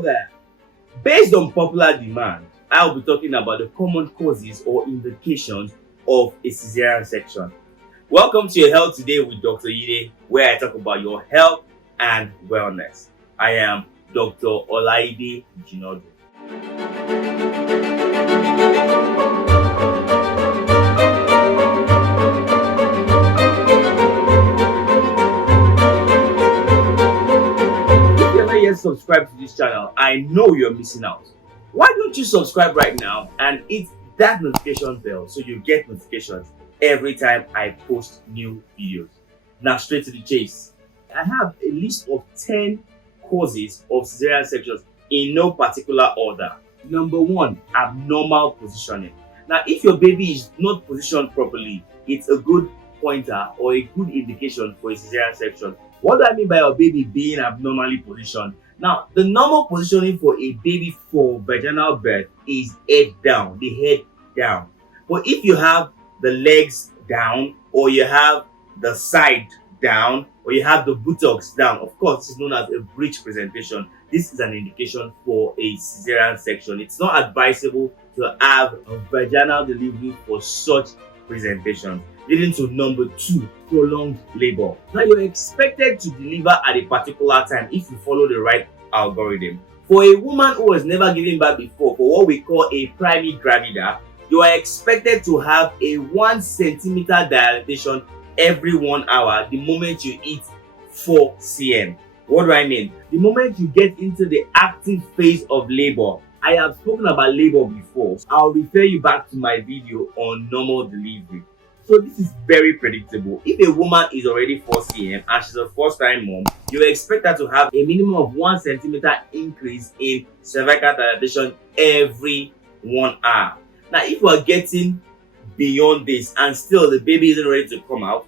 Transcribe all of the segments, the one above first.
Hello there. Based on popular demand, I'll be talking about the common causes or indications of a cesarean section. Welcome to your Health Today with Dr. Yide, where I talk about your health and wellness. I am Dr.Yide. Yet subscribe to this channel, I know you're missing out. Why don't you subscribe right now and hit that notification bell so you get notifications every time I post new videos. Now straight to the chase. I have a list of 10 causes of cesarean sections in no particular order. Number 1, abnormal positioning. Now if your baby is not positioned properly, it's a good pointer or a good indication for a cesarean section. What do I mean by your baby being abnormally positioned? Now, the normal positioning for a baby for vaginal birth is head down, the head down. But if you have the legs down, or you have the side down, or you have the buttocks down, of course, this is known as a breech presentation. This is an indication for a cesarean section. It's not advisable to have a vaginal delivery for such presentations, leading to number 2, prolonged labor. Now you're expected to deliver at a particular time if you follow the right algorithm. For a woman who has never given birth before, for what we call a primigravida, you are expected to have a 1 centimeter dilatation every 1 hour the moment you eat 4 cm. What do I mean? The moment you get into the active phase of labor. I have spoken about labor before. I'll refer you back to my video on normal delivery. So this is very predictable. If a woman is already 4 cm and she's a first-time mom, you expect her to have a minimum of 1 centimeter increase in cervical dilatation every 1 hour. Now, if you are getting beyond this and still the baby isn't ready to come out,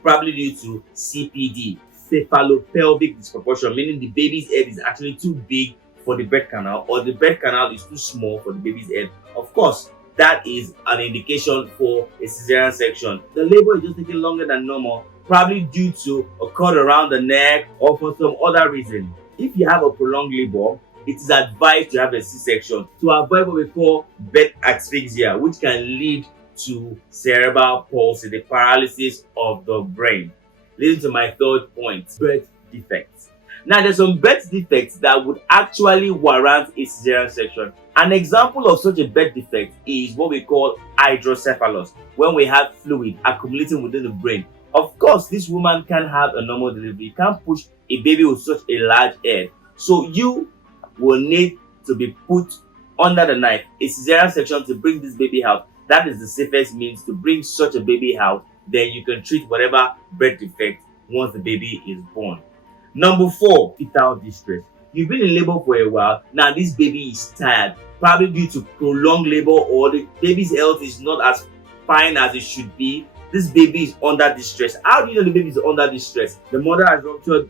probably due to CPD, cephalopelvic disproportion, meaning the baby's head is actually too big for the birth canal, or the birth canal is too small for the baby's head, of course, that is an indication for a cesarean section. The labor is just taking longer than normal, probably due to a cut around the neck or for some other reason. If you have a prolonged labor, it is advised to have a C-section to avoid what we call birth asphyxia, which can lead to cerebral palsy, the paralysis of the brain. Leading to my third point, birth defects. Now, there's some birth defects that would actually warrant a cesarean section. An example of such a birth defect is what we call hydrocephalus, when we have fluid accumulating within the brain. Of course, this woman can have a normal delivery. You can't push a baby with such a large head. So you will need to be put under the knife, a cesarean section, to bring this baby out. That is the safest means to bring such a baby out. Then you can treat whatever birth defect once the baby is born. Number 4, fetal distress. You've been in labor for a while. Now this baby is tired, probably due to prolonged labor, or the baby's health is not as fine as it should be. This baby is under distress. How do you know the baby is under distress? The mother has ruptured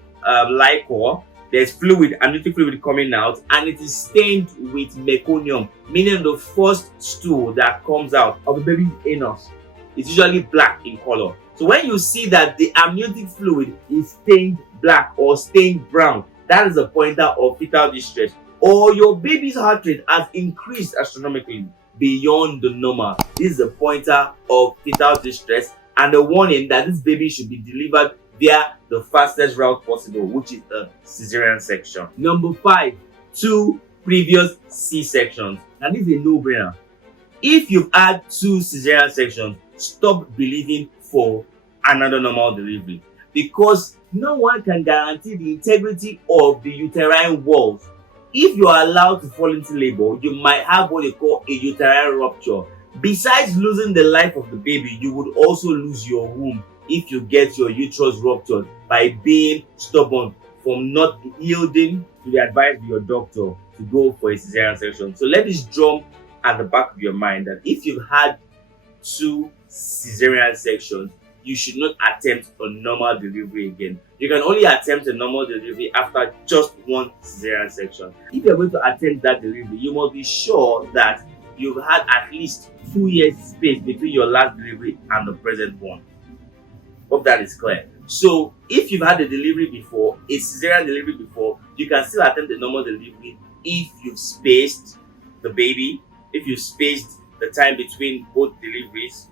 liquor. There's fluid, amniotic fluid coming out, and it is stained with meconium, meaning the first stool that comes out of the baby's anus is usually black in color. So when you see that the amniotic fluid is stained black or stained brown, that is a pointer of fetal distress. Or your baby's heart rate has increased astronomically beyond the normal. This is a pointer of fetal distress and a warning that this baby should be delivered via the fastest route possible, which is a cesarean section. Number 5, 2 previous C-sections. Now this is a no-brainer. If you've had 2 cesarean sections, stop believing for another normal delivery, because no one can guarantee the integrity of the uterine walls. If you are allowed to fall into labor, you might have what they call a uterine rupture. Besides losing the life of the baby, you would also lose your womb if you get your uterus ruptured by being stubborn from not yielding to the advice of your doctor to go for a cesarean section. So let this drum at the back of your mind that if you've had 2 cesarean sections, you should not attempt a normal delivery again. You can only attempt a normal delivery after just 1 cesarean section. If you're going to attempt that delivery, you must be sure that you've had at least 2 years space between your last delivery and the present one. Hope that is clear. So if you've had a delivery before, a cesarean delivery before, you can still attempt a normal delivery if you've spaced the baby, if you spaced the time between both deliveries,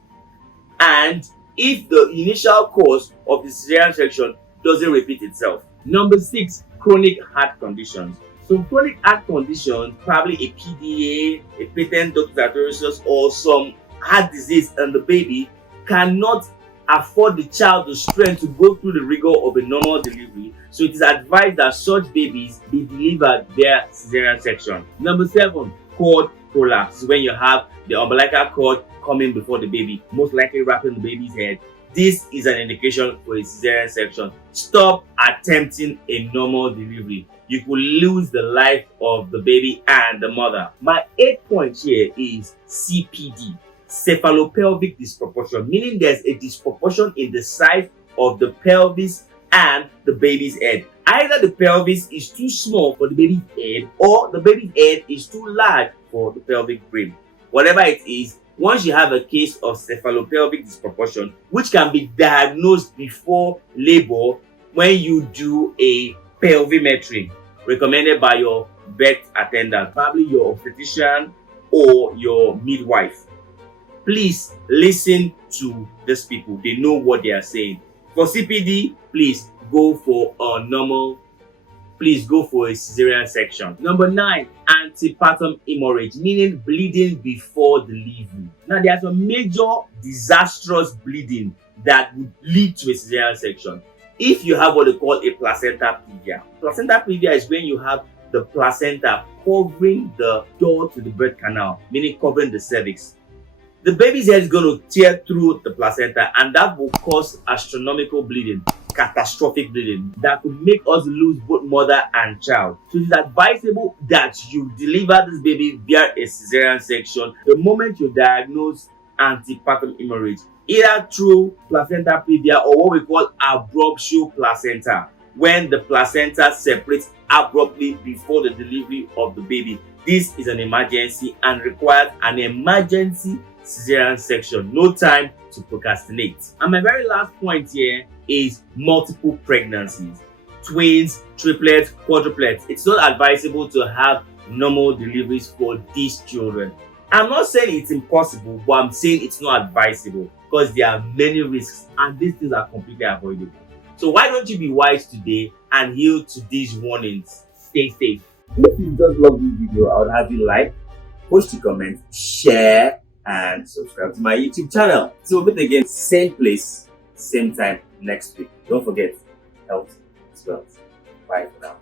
and if the initial cause of the cesarean section doesn't repeat itself. Number 6, chronic heart conditions. So chronic heart conditions, probably a PDA, a patent ductus arteriosus, or some heart disease in the baby, cannot afford the child the strength to go through the rigor of a normal delivery. So it is advised that such babies be delivered via cesarean section. Number 7, cord prolapse. When you have the umbilical cord coming before the baby, most likely wrapping the baby's head. This is an indication for a cesarean section. Stop attempting a normal delivery. You could lose the life of the baby and the mother. My 8th point here is CPD, cephalopelvic disproportion, meaning there's a disproportion in the size of the pelvis and the baby's head. Either the pelvis is too small for the baby's head, or the baby's head is too large for the pelvic frame. Whatever it is, once you have a case of cephalopelvic disproportion, which can be diagnosed before labor when you do a pelvimetry recommended by your birth attendant, probably your obstetrician or your midwife, please listen to these people. They know what they are saying. For CPD, please go for a cesarean section. Number 9, antepartum hemorrhage, meaning bleeding before delivery. Now, there are some major disastrous bleeding that would lead to a cesarean section. If you have what they call a placenta previa. Placenta previa is when you have the placenta covering the door to the birth canal, meaning covering the cervix. The baby's head is going to tear through the placenta, and that will cause astronomical bleeding, catastrophic bleeding that could make us lose both mother and child. So it is advisable that you deliver this baby via a cesarean section the moment you diagnose antepartum hemorrhage, either through placenta previa or what we call abruptio placenta, when the placenta separates abruptly before the delivery of the baby. This is an emergency and requires an emergency cesarean section. No time to procrastinate. And my very last point here is multiple pregnancies. Twins, triplets, quadruplets. It's not advisable to have normal deliveries for these children. I'm not saying it's impossible, but I'm saying it's not advisable because there are many risks and these things are completely avoidable. So why don't you be wise today and heal to these warnings? Stay safe. If you just love this video, I would have you like, post your comment, share, and subscribe to my YouTube channel. So we'll meet again, same place, same time next week. Don't forget, health is wealth. Bye for now.